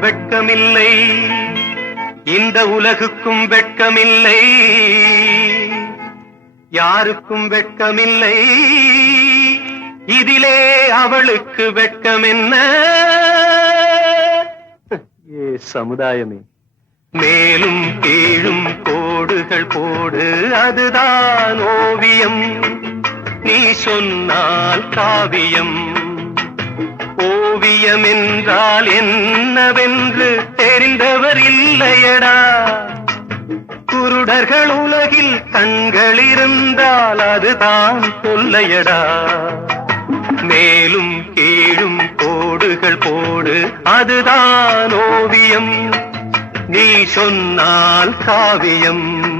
வெட்கமில்லை இந்த உலகுக்கும் வெட்கமில்லை யாருக்கும் வெட்கமில்லை இதிலே அவளுக்கு வெட்கம் என்ன ஏ சமுதாயமே. மேலும் கீழும் கோடுகள் போடு அதுதான் ஓவியம். நீ சொன்னால் காவியம். ஓவியம் என்றால் என்னவென்று தெரிந்தவர் இல்லையடா. குருடர்கள் உலகில் கண்கள் இருந்தால் அதுதான் தொல்லையடா. மேலும் கீழும் கோடுகள் போடு அதுதான் ஓவியம். நீ சொன்னால் காவியம்.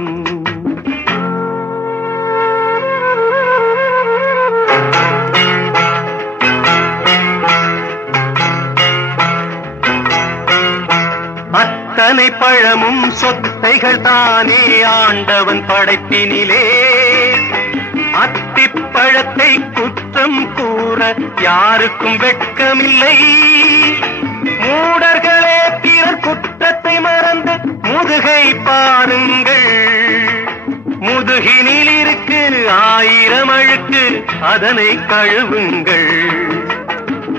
அத்தனை பழமும் சொத்தைகள் தானே ஆண்டவன் படைப்பினிலே. அத்திப்பழத்தை குற்றம் கூற யாருக்கும் வெட்கமில்லை. மூடர்களே பிறர் குற்றத்தை மறந்து முதுகை பாருங்கள். முதுகினில் இருக்கு ஆயிரம் அழுக்கு அதனை கழுவுங்கள்.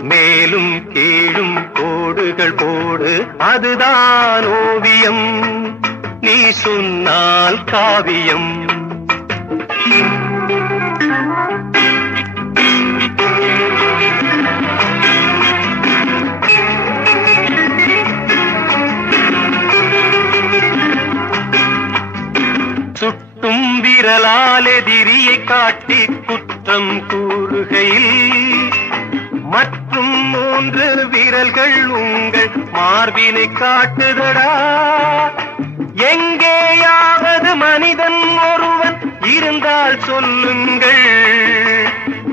மேலும் கீழும் கோடுகள் போடு அதுதான் ஓவியம். நீ சொன்னால் காவியம். சுட்டும் விரலால் எதிரியை காட்டி குற்றம் கூறுகையில் மற்றும் மூன்று விரல்கள் உங்கள் மார்பினை காட்டுதடா. எங்கேயாவது மனிதன் ஒருவன் இருந்தால் சொல்லுங்கள்.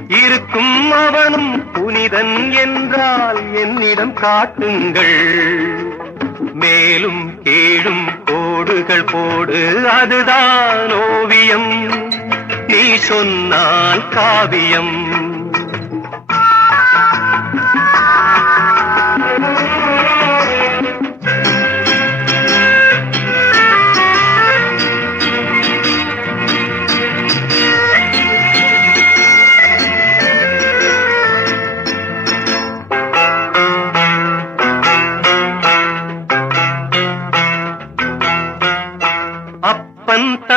இருக்கும் அவனும் புனிதன் என்றால் என்னிடம் காட்டுங்கள். மேலும் கீழும் கோடுகள் போடு அதுதான் ஓவியம். நீ சொன்னால் காவியம்.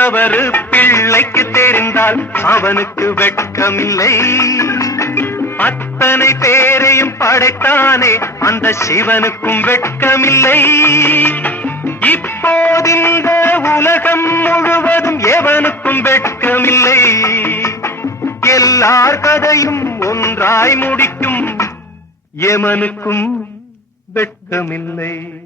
தவறு பிள்ளைக்கு தெரிந்தால் அவனுக்கு வெட்கமில்லை. அத்தனை பேரையும் படைத்தானே அந்த சிவனுக்கும் வெட்கமில்லை. இப்போதிந்த உலகம் முழுவதும் எவனுக்கும் வெட்கமில்லை. எல்லார் கதையும் ஒன்றாய் முடிக்கும் எமனுக்கும் வெட்கமில்லை.